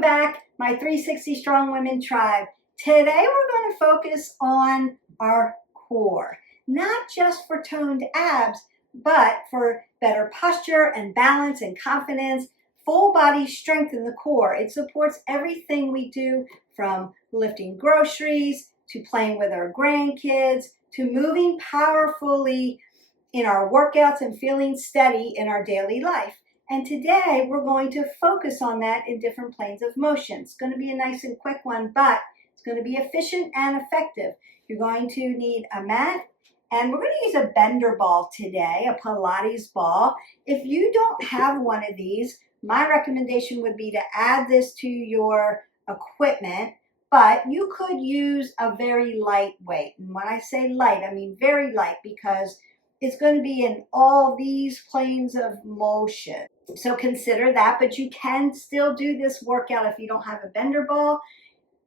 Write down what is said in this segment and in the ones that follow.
Welcome back, my 360 Strong Women tribe. Today we're going to focus on our core, not just for toned abs, but for better posture and balance and confidence, full body strength in the core. It supports everything we do, from lifting groceries to playing with our grandkids to moving powerfully in our workouts and feeling steady in our daily life. And today we're going to focus on that in different planes of motion. It's going to be a nice and quick one, but it's going to be efficient and effective. You're going to need a mat, and we're going to use a bender ball today, a Pilates ball. If you don't have one of these, my recommendation would be to add this to your equipment, but you could use a very light weight. And when I say light, I mean very light, because it's going to be in all these planes of motion. So consider that, but you can still do this workout if you don't have a bender ball.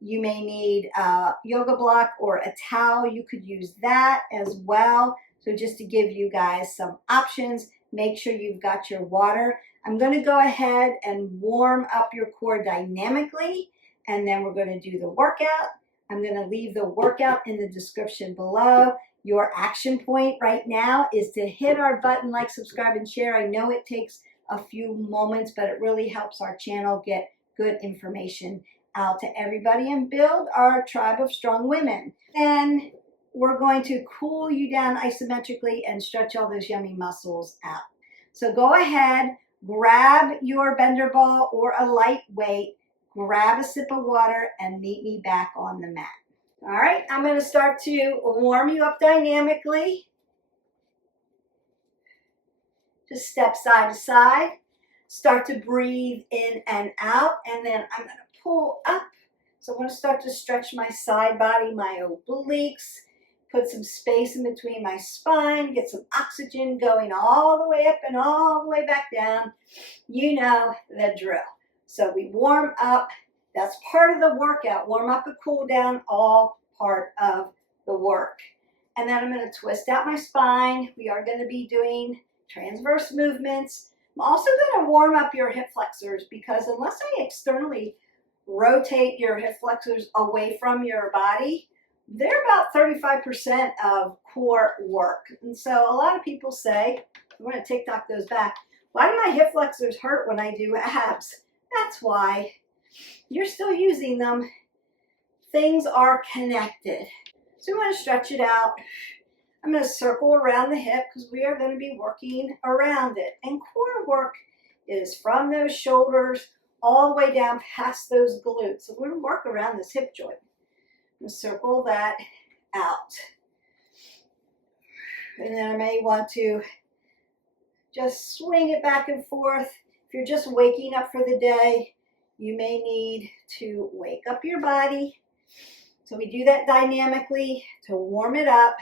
You may need a yoga block or a towel. You could use that as well. So just to give you guys some options, make sure you've got your water. I'm going to go ahead and warm up your core dynamically, and then we're going to do the workout. I'm going to leave the workout in the description below. Your action point right now is to hit our button, like, subscribe, and share. I know it takes a few moments, but it really helps our channel get good information out to everybody and build our tribe of strong women. Then we're going to cool you down isometrically and stretch all those yummy muscles out. So go ahead, grab your bender ball or a light weight, grab a sip of water, and meet me back on the mat. All right, I'm going to start to warm you up dynamically. Just step side to side. Start to breathe in and out, and then I'm going to pull up. So I'm going to start to stretch my side body, my obliques, put some space in between my spine, get some oxygen going all the way up and all the way back down. You know the drill. So we warm up. That's part of the workout. Warm up and cool down, all part of the work. And then I'm going to twist out my spine. We are going to be doing transverse movements. I'm also going to warm up your hip flexors, because unless I externally rotate your hip flexors away from your body, they're about 35% of core work. And so a lot of people say, I'm going to TikTok those back, why do my hip flexors hurt when I do abs? That's why. You're still using them. Things are connected. So we want to stretch it out. I'm going to circle around the hip because we are going to be working around it. And core work is from those shoulders all the way down past those glutes. So we're going to work around this hip joint. I'm going to circle that out. And then I may want to just swing it back and forth. If you're just waking up for the day, you may need to wake up your body. So we do that dynamically to warm it up,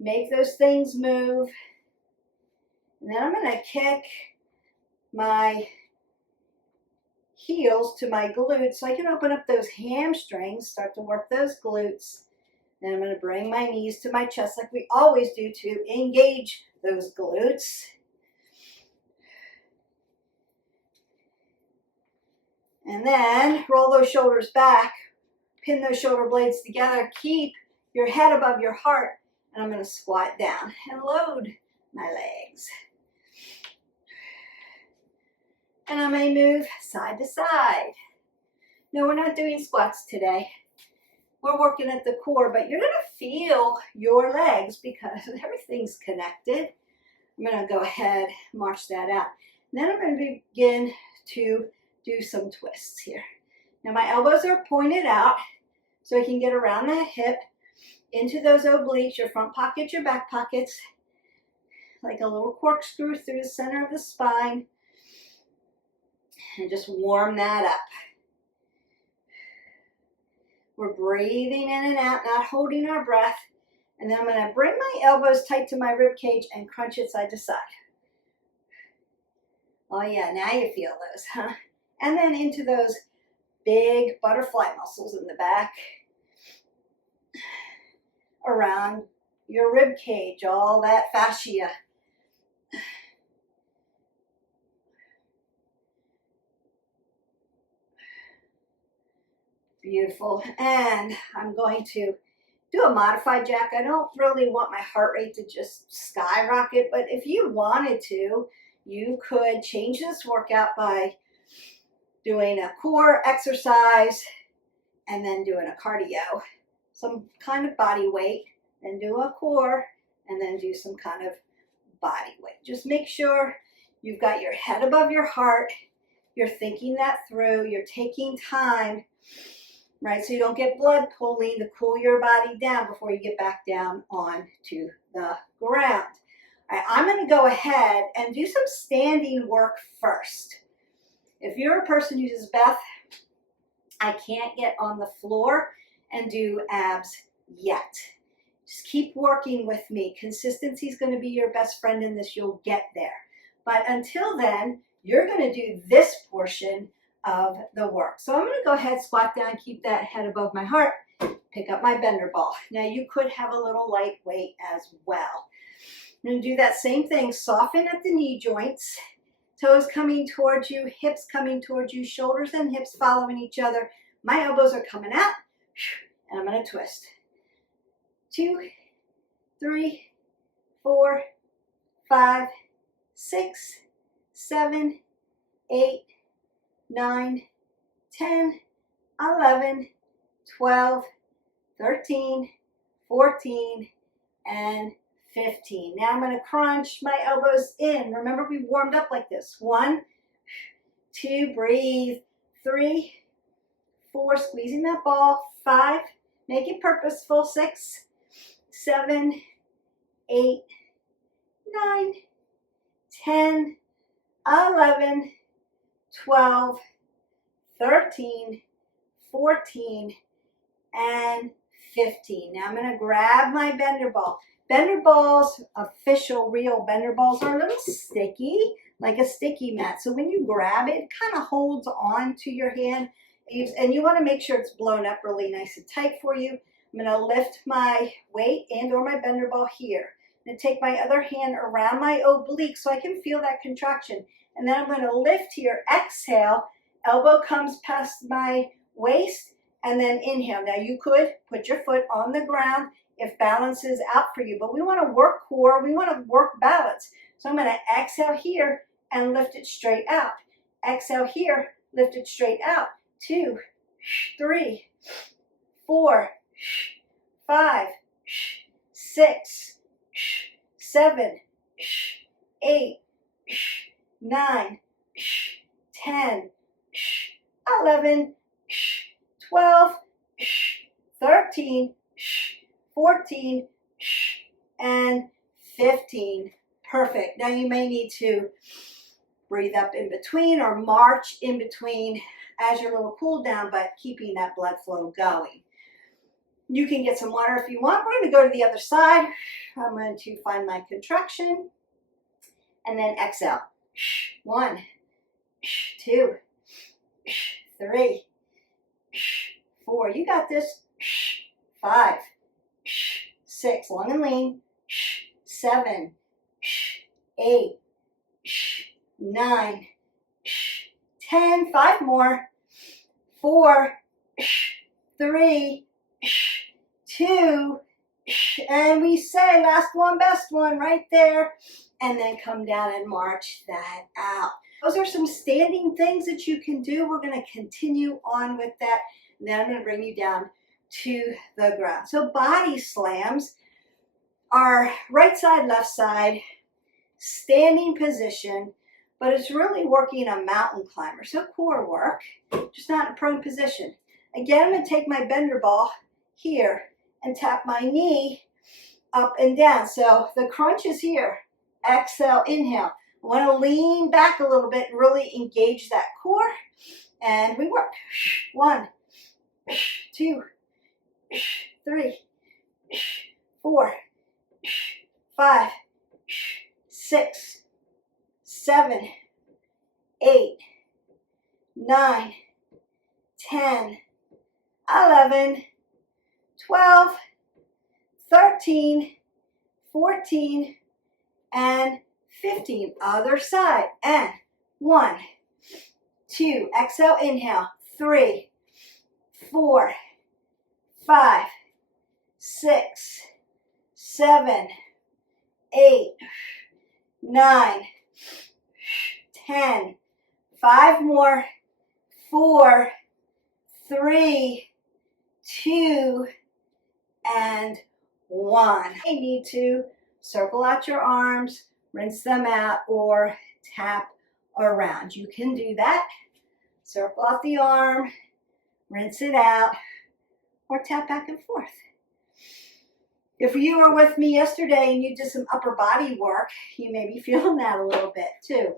make those things move. And then I'm going to kick my heels to my glutes so I can open up those hamstrings, start to work those glutes. Then I'm going to bring my knees to my chest like we always do to engage those glutes. And then roll those shoulders back, pin those shoulder blades together, keep your head above your heart, and I'm going to squat down and load my legs. And I may move side to side. No, we're not doing squats today. We're working at the core, but you're going to feel your legs because everything's connected. I'm going to go ahead, march that out. And then I'm going to begin to do some twists here. Now my elbows are pointed out so I can get around that hip, into those obliques, your front pockets, your back pockets, like a little corkscrew through the center of the spine, and just warm that up. We're breathing in and out, not holding our breath. And then I'm going to bring my elbows tight to my rib cage and crunch it side to side. Oh yeah, now you feel those, huh? And then into those big butterfly muscles in the back, around your rib cage, all that fascia. Beautiful. And I'm going to do a modified jack. I don't really want my heart rate to just skyrocket, but if you wanted to, you could change this workout by doing a core exercise and then doing a cardio, some kind of body weight, then do a core, and then do some kind of body weight. Just make sure you've got your head above your heart, you're thinking that through, you're taking time, right? So you don't get blood pooling to cool your body down before you get back down onto the ground. All right, I'm going to go ahead and do some standing work first. If you're a person who says, Beth, I can't get on the floor and do abs yet. Just keep working with me. Consistency is going to be your best friend in this. You'll get there. But until then, you're going to do this portion of the work. So I'm going to go ahead, squat down, keep that head above my heart, pick up my bender ball. Now you could have a little light weight as well. I'm going to do that same thing. Soften at the knee joints. Toes coming towards you, hips coming towards you, shoulders and hips following each other. My elbows are coming out, and I'm going to twist. 2, 3, 4, 5, 6, 7, 8, 9, 10, 11, 12, 13, 14, and 15. Now I'm going to crunch my elbows in. Remember, we warmed up like this. 1, 2, breathe. 3, 4, squeezing that ball. 5, make it purposeful. 6, 7, 8, 9, 10, 11, 12, 13, 14, and 15. Now I'm going to grab my bender ball. Bender balls, official real bender balls, are a little sticky, like a sticky mat. So when you grab it, it kind of holds on to your hand. And you want to make sure it's blown up really nice and tight for you. I'm going to lift my weight and or my bender ball here. I'm going to take my other hand around my oblique so I can feel that contraction. And then I'm going to lift here, exhale, elbow comes past my waist, and then inhale. Now you could put your foot on the ground if balance is out for you, but we want to work core, we want to work balance. So I'm going to exhale here and lift it straight out. Exhale here, lift it straight out. 2, 3, 4, 5, 6, 7, 8, 9, 10, 11, 12, 13, 14, and 15. Perfect. Now you may need to breathe up in between or march in between as your little cool down, but keeping that blood flow going. You can get some water if you want. We're going to go to the other side. I'm going to find my contraction and then exhale. 1, 2, 3, 4. You got this. 5, 6, long and lean. 7, 8, 9, 10. 5 more. 4, 3, 2, and we say last one, best one right there, and then come down and march that out. Those are some standing things that you can do. We're going to continue on with that, and then I'm going to bring you down to the ground. So body slams are right side, left side, standing position, but it's really working a mountain climber. So core work, just not in a prone position. Again, I'm going to take my bender ball here and tap my knee up and down. So the crunch is here. Exhale, inhale. I want to lean back a little bit and really engage that core. And we work. 1, 2, 3, 4, 5, 6, 7, 8, 9, 10, 11, 12, 13, 14, and 15. Other side. And 1, 2, exhale, inhale. 3, 4, 5, 6, 7, 8, 9, 10. 5 more. 4, 3, 2, and 1. You need to circle out your arms, rinse them out, or tap around. You can do that. Circle out the arm, rinse it out, or tap back and forth. If you were with me yesterday and you did some upper body work, you may be feeling that a little bit too.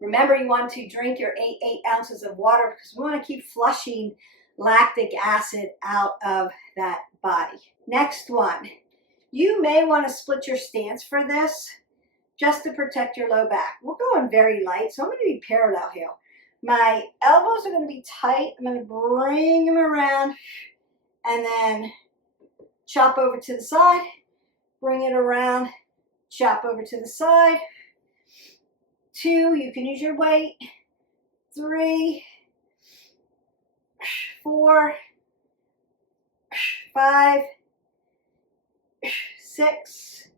Remember, you want to drink your 8 ounces of water because we want to keep flushing lactic acid out of that body. Next one, you may want to split your stance for this just to protect your low back. We're going very light, so I'm going to be parallel here. My elbows are going to be tight. I'm going to bring them around and then chop over to the side, bring it around, chop over to the side. 2, you can use your weight. 3, 4, 5, 6,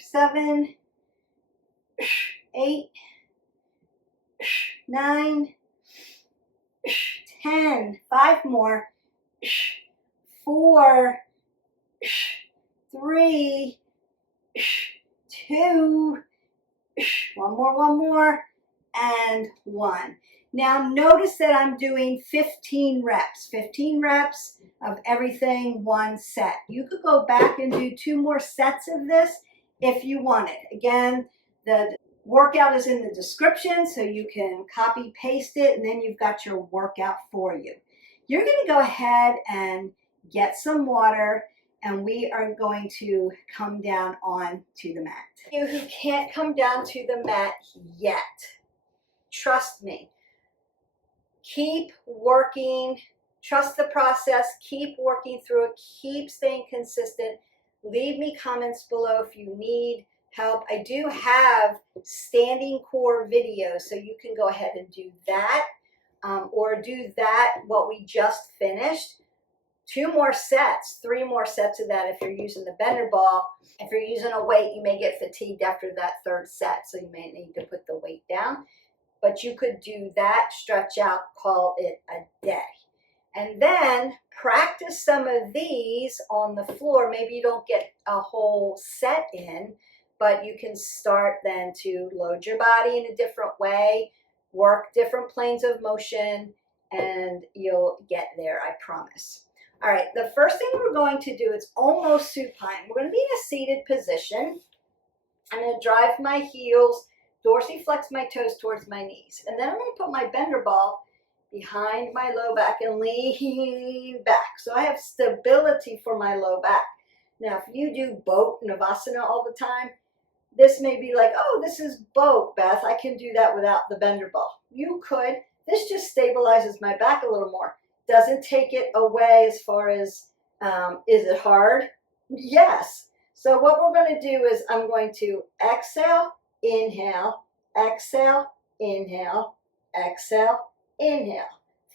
7, 8, 9, 10. 5 more. 4, 3, 2, one more, and 1. Now notice that I'm doing 15 reps. 15 reps of everything, 1 set. You could go back and do 2 more sets of this if you wanted. Again, the workout is in the description, so you can copy, paste it, and then you've got your workout for you. You're going to go ahead and get some water, and we are going to come down onto the mat. You who can't come down to the mat yet, trust me. Keep working. Trust the process. Keep working through it. Keep staying consistent. Leave me comments below if you need help. I do have standing core videos, so you can go ahead and do that, or do that, what we just finished. 2 more sets, 3 more sets of that if you're using the bender ball. If you're using a weight, you may get fatigued after that 3rd set, so you may need to put the weight down. But you could do that, stretch out, call it a day. And then practice some of these on the floor. Maybe you don't get a whole set in, but you can start then to load your body in a different way, work different planes of motion, and you'll get there, I promise. All right, the first thing we're going to do is almost supine. We're going to be in a seated position. I'm going to drive my heels, dorsiflex my toes towards my knees. And then I'm going to put my bender ball behind my low back and lean back. So I have stability for my low back. Now, if you do boat Navasana all the time, this may be like, oh, this is boat, Beth. I can do that without the bender ball. You could. This just stabilizes my back a little more. Doesn't take it away as far as, is it hard? Yes. So what we're going to do is I'm going to exhale, inhale, exhale, inhale, exhale, inhale.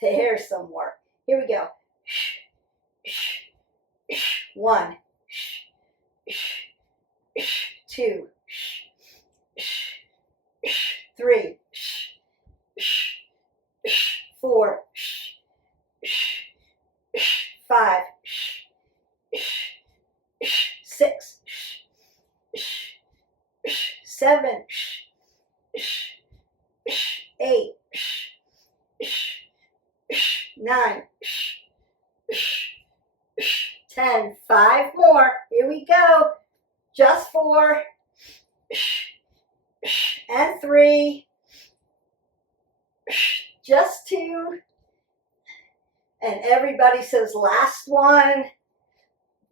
There's some work. Here we go. 1, 2, 3, 4, 5, 6, 7, 8, 9, 10. 5 more. Here we go. Just 4 and 3. Just 2. And everybody says last one,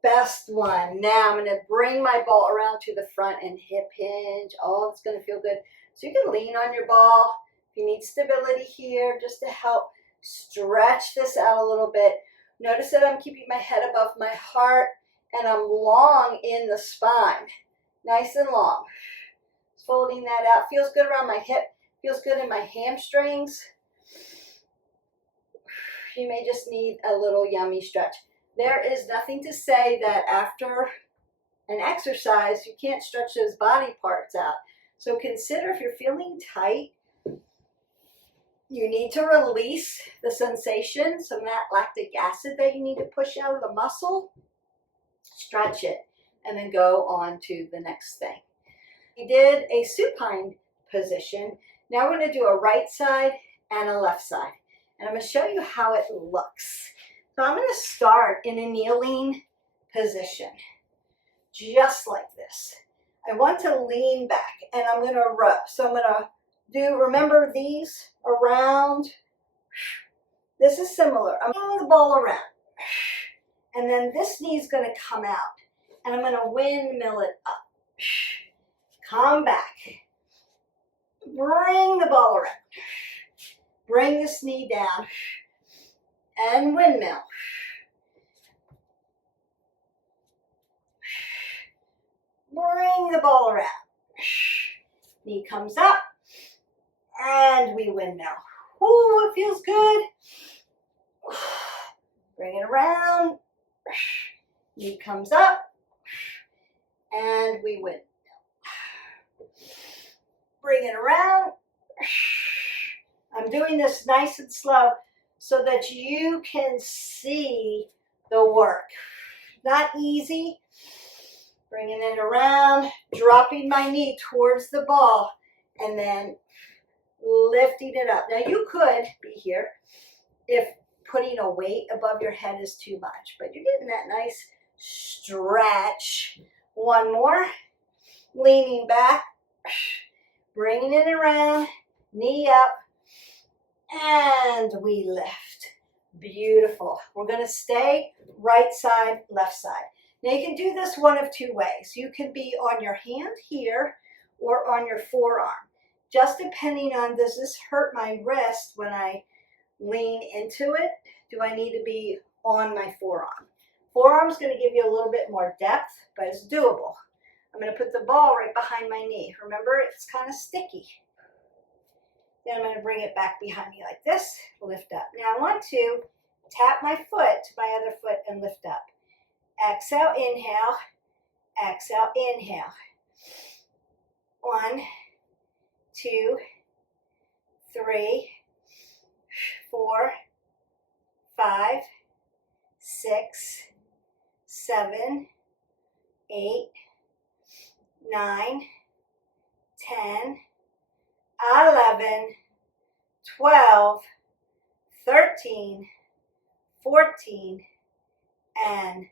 best one. Now I'm going to bring my ball around to the front and hip hinge. Oh, it's going to feel good. So you can lean on your ball. If you need stability here, just to help stretch this out a little bit. Notice that I'm keeping my head above my heart and I'm long in the spine. Nice and long. Folding that out. Feels good around my hip. Feels good in my hamstrings. you may just need a little yummy stretch. There is nothing to say that after an exercise, you can't stretch those body parts out. So consider if you're feeling tight, you need to release the sensation, some of that lactic acid that you need to push out of the muscle, stretch it, and then go on to the next thing. We did a supine position. Now we're going to do a right side and a left side. And I'm going to show you how it looks. So I'm going to start in a kneeling position, just like this. I want to lean back and I'm going to rub. So I'm going to do, remember these around. This is similar. I'm moving the ball around. And then this knee is going to come out. And I'm going to windmill it up. Come back. Bring the ball around. Bring this knee down. And windmill. Bring the ball around. Knee comes up. And we windmill. Ooh, it feels good. Bring it around. Knee comes up. And we windmill. Bring it around. I'm doing this nice and slow so that you can see the work. Not easy. Bringing it around, dropping my knee towards the ball, and then lifting it up. Now you could be here if putting a weight above your head is too much, but you're getting that nice stretch. One more. Leaning back, bringing it around, knee up, and we lift. Beautiful. We're going to stay right side, left side. Now you can do this one of two ways. You can be on your hand here or on your forearm. Just depending on, does this hurt my wrist when I lean into it? Do I need to be on my forearm? Forearm's going to give you a little bit more depth, but it's doable. I'm going to put the ball right behind my knee. Remember, it's kind of sticky. Then I'm going to bring it back behind me like this, lift up. Now I want to tap my foot to my other foot and lift up. Exhale, inhale, exhale, inhale. 1, 2, 3, 4, 5, 6, 7, 8, 9, 10, 11, 12, 13, 14, and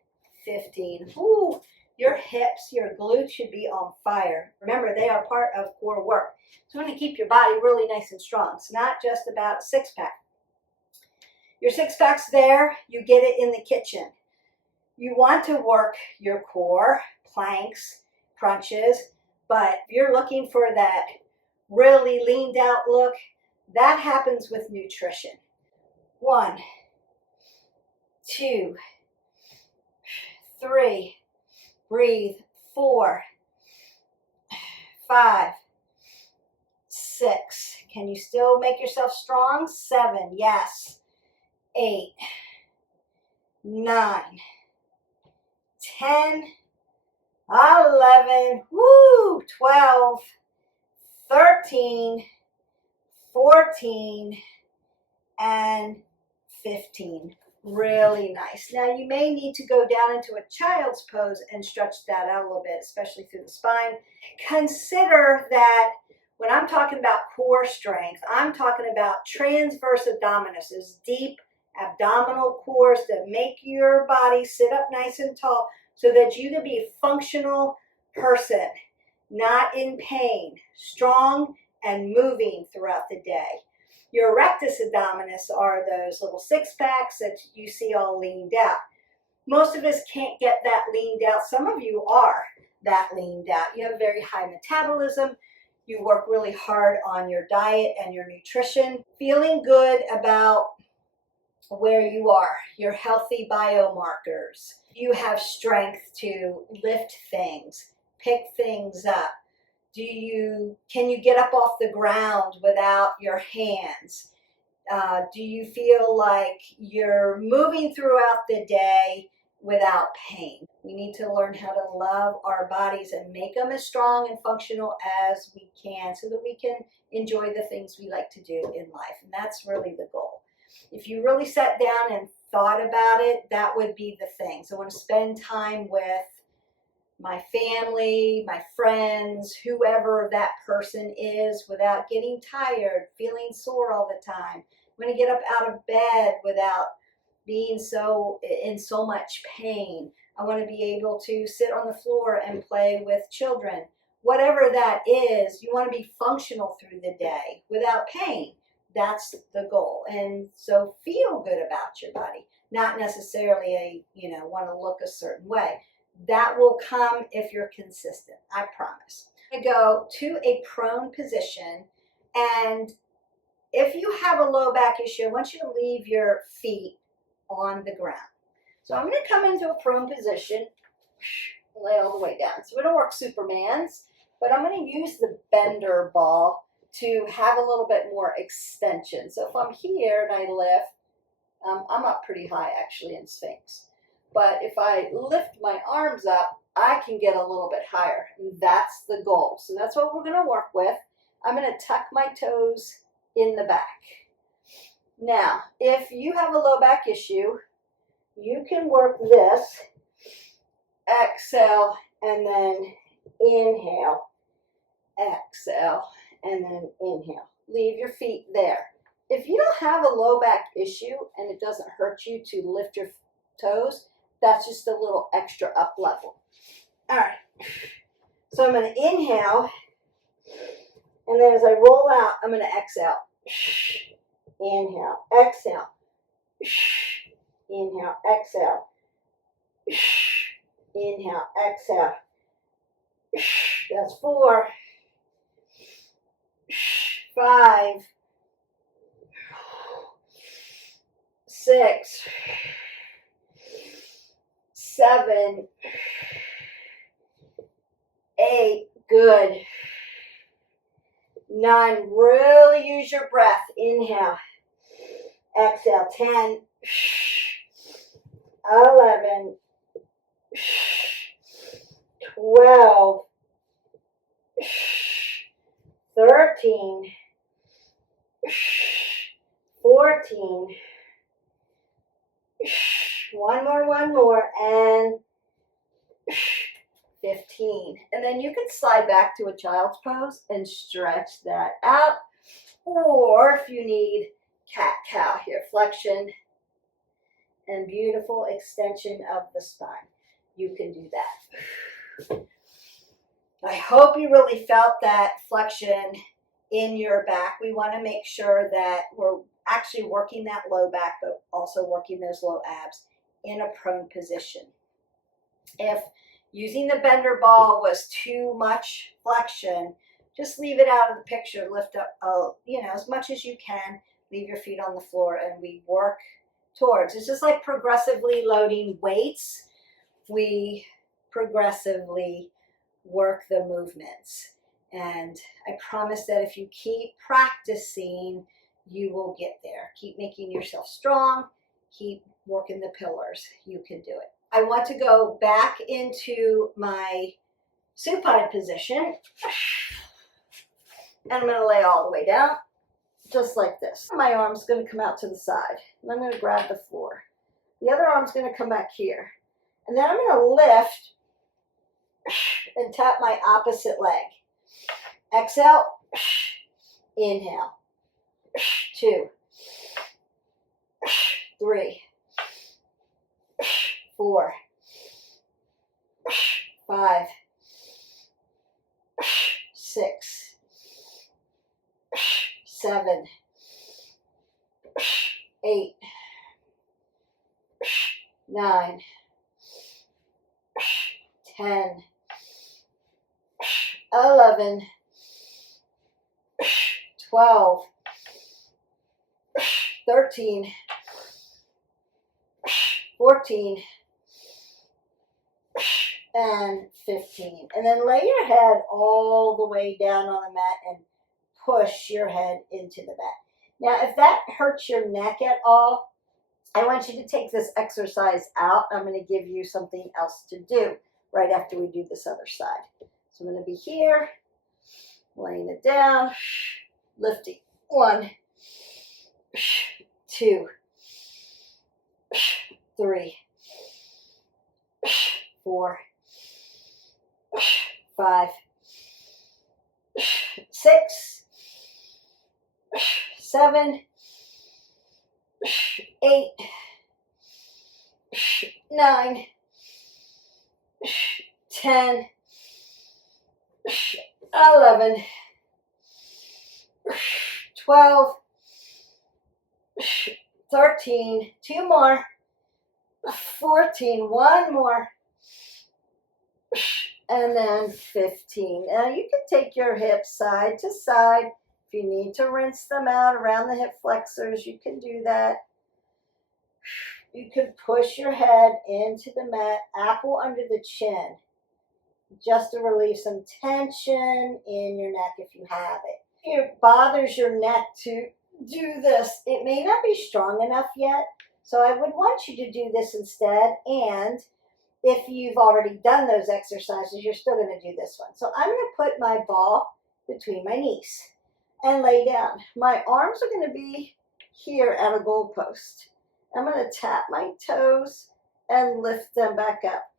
15. Ooh, your hips, your glutes should be on fire. Remember, they are part of core work. So you want to keep your body really nice and strong. It's not just about a six-pack. Your six-pack's there, you get it in the kitchen. You want to work your core, planks, crunches, but if you're looking for that really leaned out look, that happens with nutrition. 1, 2, 3, breathe, 4, 5, 6. Can you still make yourself strong? 7, yes. 8, 9, 10, 11, woo, 12, 13, 14, and 15. Really nice. Now you may need to go down into a child's pose and stretch that out a little bit, especially through the spine. Consider that when I'm talking about core strength, I'm talking about transverse abdominis, deep abdominal cores that make your body sit up nice and tall so that you can be a functional person, not in pain, strong and moving throughout the day. Your rectus abdominis are those little six-packs that you see all leaned out. Most of us can't get that leaned out. Some of you are that leaned out. You have very high metabolism. You work really hard on your diet and your nutrition. Feeling good about where you are, your healthy biomarkers. You have strength to lift things, pick things up. Can you get up off the ground without your hands? Do you feel like you're moving throughout the day without pain? We need to learn how to love our bodies and make them as strong and functional as we can so that we can enjoy the things we like to do in life. And that's really the goal. If you really sat down and thought about it, that would be the thing. So I want to spend time with my family, my friends, whoever that person is, without getting tired, feeling sore all the time. I'm going to get up out of bed without being in so much pain. I want to be able to sit on the floor and play with children. Whatever that is, you want to be functional through the day without pain. That's the goal. And so feel good about your body, not necessarily want to look a certain way. That will come if you're consistent, I promise. I go to a prone position, and if you have a low back issue, I want you to leave your feet on the ground. So I'm going to come into a prone position, lay all the way down. So we don't work Supermans, but I'm going to use the bender ball to have a little bit more extension. So if I'm here and I lift, I'm up pretty high actually in Sphinx. But if I lift my arms up, I can get a little bit higher. And that's the goal. So that's what we're going to work with. I'm going to tuck my toes in the back. Now, if you have a low back issue, you can work this. Exhale and then inhale. Exhale and then inhale. Leave your feet there. If you don't have a low back issue and it doesn't hurt you to lift your toes, that's just a little extra up level. All right. So I'm going to inhale, and then as I roll out, I'm going to exhale. Inhale, exhale. Inhale, exhale. Inhale, exhale. That's 4, 5, 6, 7, 8, good. 9, really use your breath. Inhale, exhale. 10, 11, 12, 13, 14, one more, and 15. And then you can slide back to a child's pose and stretch that out. Or if you need cat-cow here, flexion and beautiful extension of the spine, you can do that. I hope you really felt that flexion in your back. We want to make sure that we're actually working that low back, but also working those low abs in a prone position. If using the bender ball was too much flexion, just leave it out of the picture. Lift up, as much as you can. Leave your feet on the floor, and we work towards. It's just like progressively loading weights. We progressively work the movements. And I promise that if you keep practicing, you will get there. Keep making yourself strong. Keep working the pillars. You can do it. I want to go back into my supine position. And I'm going to lay all the way down, just like this. My arm's going to come out to the side. And I'm going to grab the floor. The other arm's going to come back here. And then I'm going to lift and tap my opposite leg. Exhale. Inhale. 2, 3, 4, 5, 6, 7, 8, 9, 10, 11, 12, 13, 14, and 15. And then lay your head all the way down on the mat and push your head into the mat. Now, if that hurts your neck at all, I want you to take this exercise out. I'm going to give you something else to do right after we do this other side. So I'm going to be here, laying it down, lifting. 1, 2, 3, 4, 5, 6, 7, 8, 9, 10, 11, 12, 13, 2 more, 14, 1 more, and then 15. Now you can take your hips side to side. If you need to rinse them out around the hip flexors, you can do that. You can push your head into the mat, apple under the chin, just to relieve some tension in your neck if you have it. If it bothers your neck to do this, it may not be strong enough yet, so I would want you to do this instead. And if you've already done those exercises, you're still going to do this one. So I'm going to put my ball between my knees and lay down. My arms are going to be here at a goalpost. I'm going to tap my toes and lift them back up.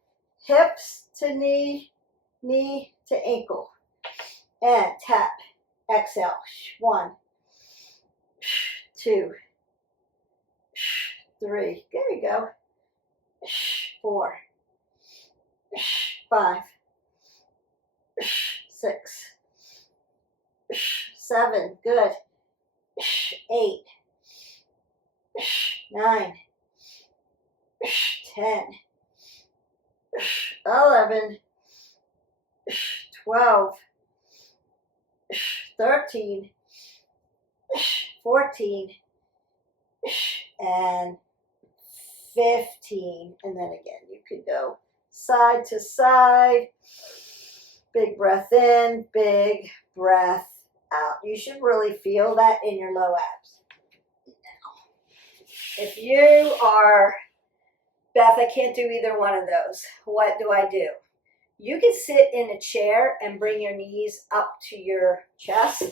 Hips to knee, knee to ankle. And tap, exhale. 1, 2, 3. There you go. 4, 5, 6, 7. Good. 8, 9, 10, 11, 12, 13, 14, and 15. And then again, you could go side to side. Big breath in, big breath out. You should really feel that in your low abs. If you are, Beth, I can't do either one of those, what do I do? You can sit in a chair and bring your knees up to your chest.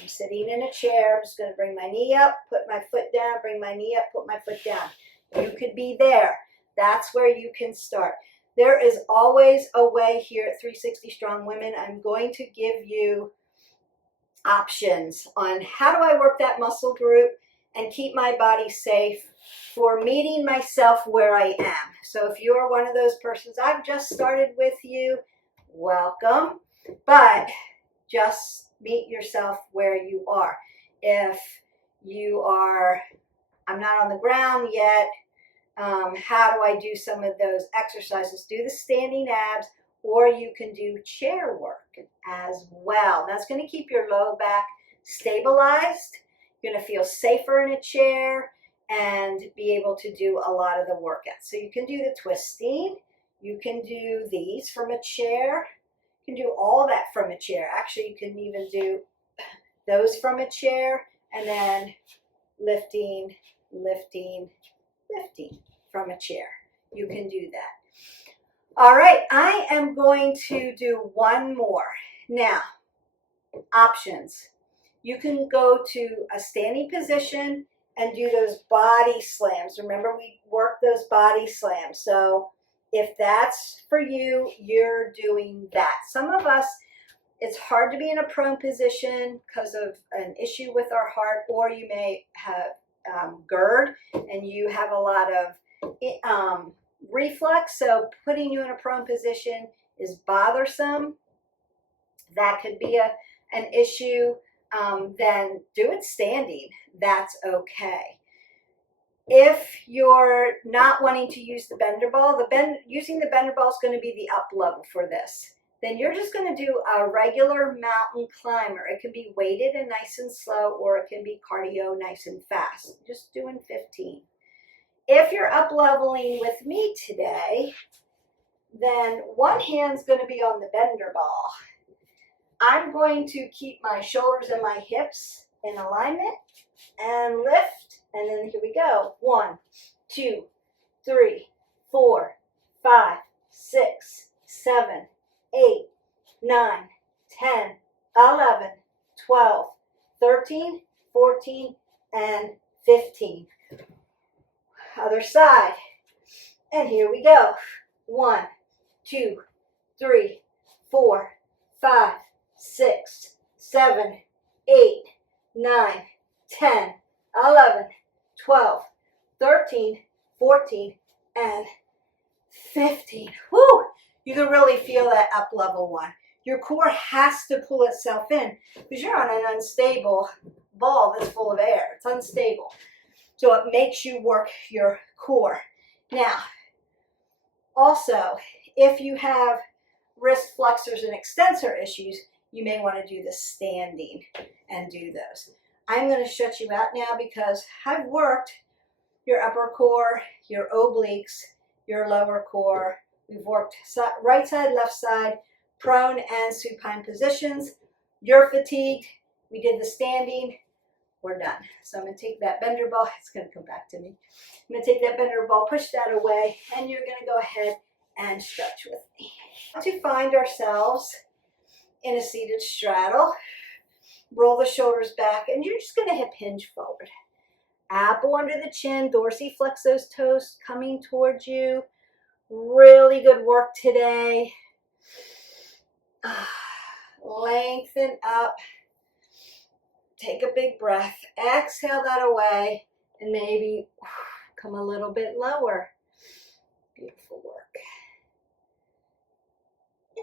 I'm sitting in a chair. I'm just going to bring my knee up, put my foot down, bring my knee up, put my foot down. You could be there. That's where you can start. There is always a way here at 360 Strong Women. I'm going to give you options on how do I work that muscle group and keep my body safe for meeting myself where I am. So if you're one of those persons, I've just started with you, welcome, but just meet yourself where you are. If you are, I'm not on the ground yet, how do I do some of those exercises? Do the standing abs, or you can do chair work as well. That's going to keep your low back stabilized. You're going to feel safer in a chair and be able to do a lot of the workouts. So you can do the twisting. You can do these from a chair. You can do all that from a chair. Actually, you can even do those from a chair and then lifting, lifting, lifting from a chair. You can do that. All right, I am going to do one more. Now, options. You can go to a standing position and do those body slams. Remember, we worked those body slams. So if that's for you, you're doing that. Some of us, it's hard to be in a prone position because of an issue with our heart, or you may have GERD and you have a lot of reflux. So putting you in a prone position is bothersome. That could be an issue. Then do it standing. That's okay. If you're not wanting to use the bender ball, using the bender ball is going to be the up level for this. Then you're just going to do a regular mountain climber. It can be weighted and nice and slow, or it can be cardio nice and fast. Just doing 15. If you're up leveling with me today, then one hand's going to be on the bender ball. I'm going to keep my shoulders and my hips in alignment, and lift, and then here we go. 1, 2, 3, 4, 5, 6, 7, 8, 9, 10, 11, 12, 13, 14, and 15. Other side. And here we go. 1, 2, 3, 4, 5, 6, 7, 8, 9, 10, 11, 12, 13, 14, and 15. Whoo! You can really feel that up level one. Your core has to pull itself in because you're on an unstable ball that's full of air. It's unstable. So it makes you work your core. Now, also, if you have wrist flexors and extensor issues, you may want to do the standing and do those. I'm going to shut you out now because I've worked your upper core, your obliques, your lower core. We've worked right side, left side, prone and supine positions. You're fatigued. We did the standing. We're done. So I'm going to take that bender ball. It's going to come back to me. I'm going to take that bender ball, push that away, and you're going to go ahead and stretch with me. To find ourselves in a seated straddle, roll the shoulders back, and you're just going to hip hinge forward. Apple under the chin, dorsiflex those toes coming towards you. Really good work today. Lengthen up. Take a big breath. Exhale that away, and maybe come a little bit lower. Beautiful work.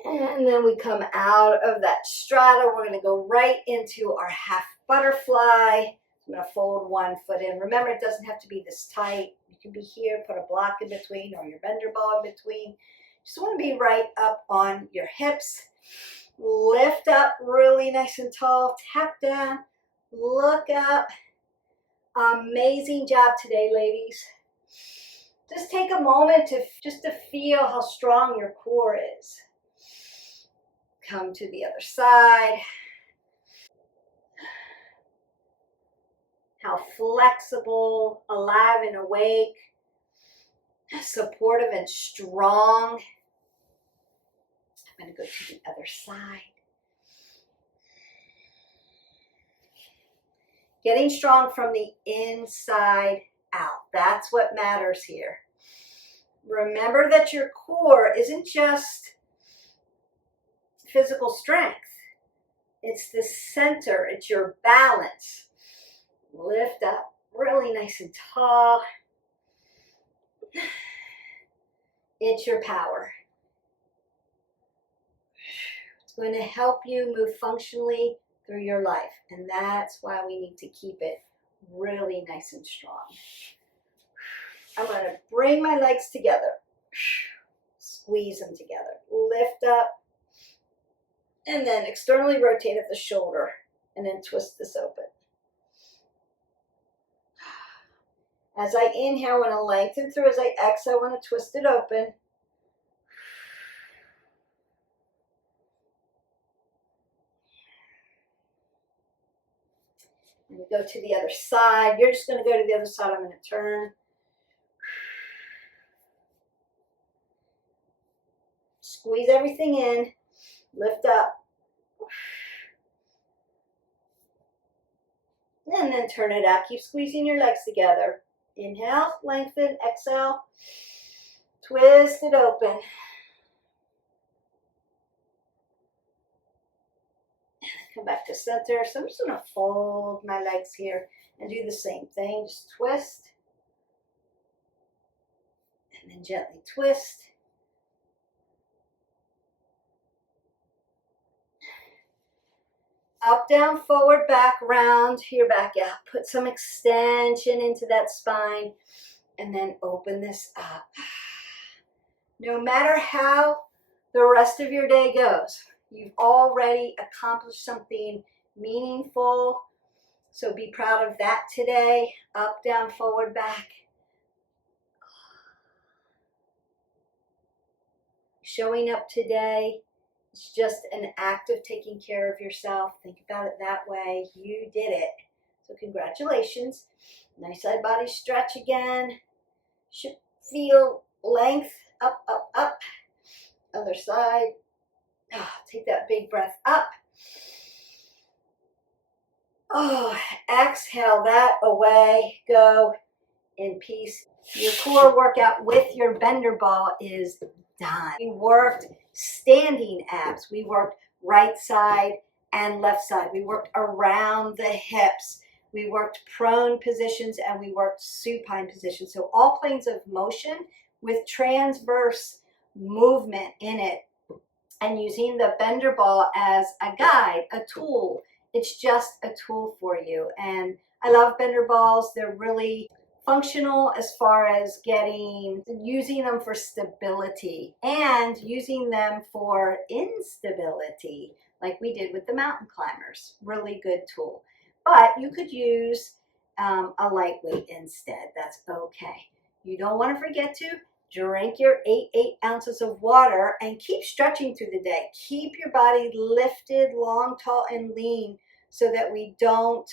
And then we come out of that straddle. We're going to go right into our half butterfly. I'm going to fold one foot in. Remember, it doesn't have to be this tight. You can be here, put a block in between or your bender ball in between. Just want to be right up on your hips. Lift up really nice and tall. Tap down. Look up. Amazing job today, ladies. Just take a moment to feel how strong your core is. Come to the other side. How flexible, alive and awake, supportive and strong. I'm going to go to the other side. Getting strong from the inside out. That's what matters here. Remember that your core isn't just physical strength. It's the center. It's your balance. Lift up really nice and tall. It's your power. It's going to help you move functionally through your life. And that's why we need to keep it really nice and strong. I'm going to bring my legs together. Squeeze them together. Lift up. And then externally rotate at the shoulder. And then twist this open. As I inhale, I want to lengthen through. As I exhale, I want to twist it open. And we go to the other side. You're just going to go to the other side. I'm going to turn. Squeeze everything in. Lift up. And then turn it out. Keep squeezing your legs together. Inhale, lengthen, exhale. Twist it open. Come back to center. So I'm just going to fold my legs here and do the same thing. Just twist. And then gently twist. Up, down, forward, back, round your back out. Put some extension into that spine. And then open this up. No matter how the rest of your day goes, you've already accomplished something meaningful. So be proud of that today. Up, down, forward, back. Showing up today, it's just an act of taking care of yourself. Think about it that way. You did it. So congratulations. Nice side body stretch again. Should feel length, up, up, up. Other side. Take that big breath up. Oh, exhale that away. Go in peace. Your core workout with your bender ball is done. We worked standing abs. We worked right side and left side. We worked around the hips. We worked prone positions and we worked supine positions. So all planes of motion with transverse movement in it, and using the bender ball as a guide, a tool. It's just a tool for you. And I love bender balls. They're really functional as far as using them for stability and using them for instability, like we did with the mountain climbers. Really good tool. But you could use a lightweight instead. That's okay. You don't want to forget to drink your 8 ounces of water and keep stretching through the day. Keep your body lifted, long, tall, and lean so that we don't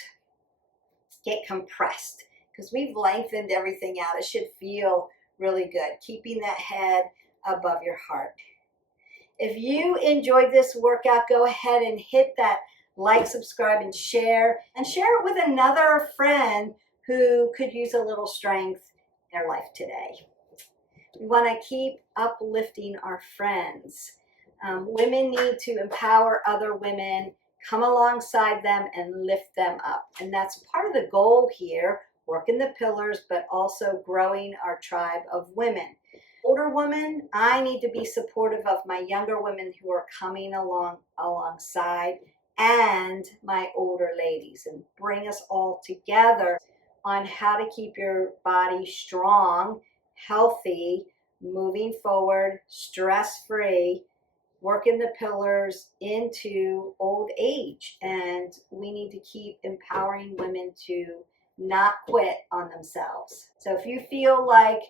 get compressed, because we've lengthened everything out. It should feel really good, keeping that head above your heart. If you enjoyed this workout, go ahead and hit that like, subscribe, and share it with another friend who could use a little strength in their life today. We want to keep uplifting our friends. Women need to empower other women, come alongside them and lift them up. And that's part of the goal here, working the pillars, but also growing our tribe of women. Older women, I need to be supportive of my younger women who are coming alongside, and my older ladies, and bring us all together on how to keep your body strong, healthy, moving forward, stress-free, working the pillars into old age. And we need to keep empowering women to not quit on themselves. So if you feel like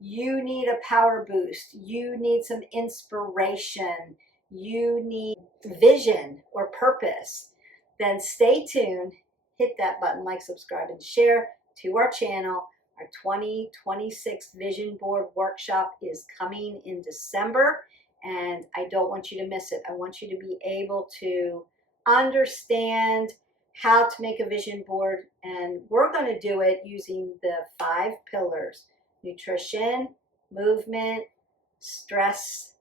you need a power boost, you need some inspiration, you need vision or purpose, then stay tuned, hit that button, like, subscribe, and share to our channel. Our 2026 Vision Board Workshop is coming in December, and I don't want you to miss it. I want you to be able to understand how to make a vision board, and we're going to do it using the 5 pillars: nutrition, movement, stress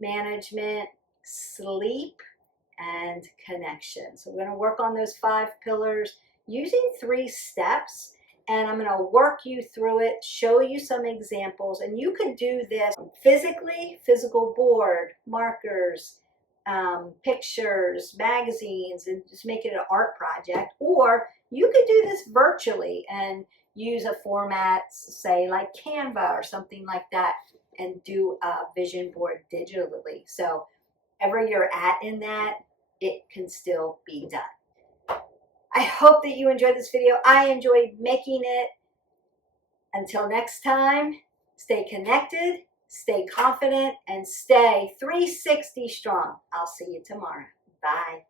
management, sleep, and connection. So we're going to work on those 5 pillars using 3 steps, and I'm going to work you through it, show you some examples, and you can do this physically, physical board, markers, pictures, magazines, and just make it an art project. Or you could do this virtually and use a format, say like Canva or something like that, and do a vision board digitally. So wherever you're at in that, it can still be done. I hope that you enjoyed this video. I enjoyed making it. Until next time, stay connected, stay confident, and stay 360 strong. I'll see you tomorrow. Bye.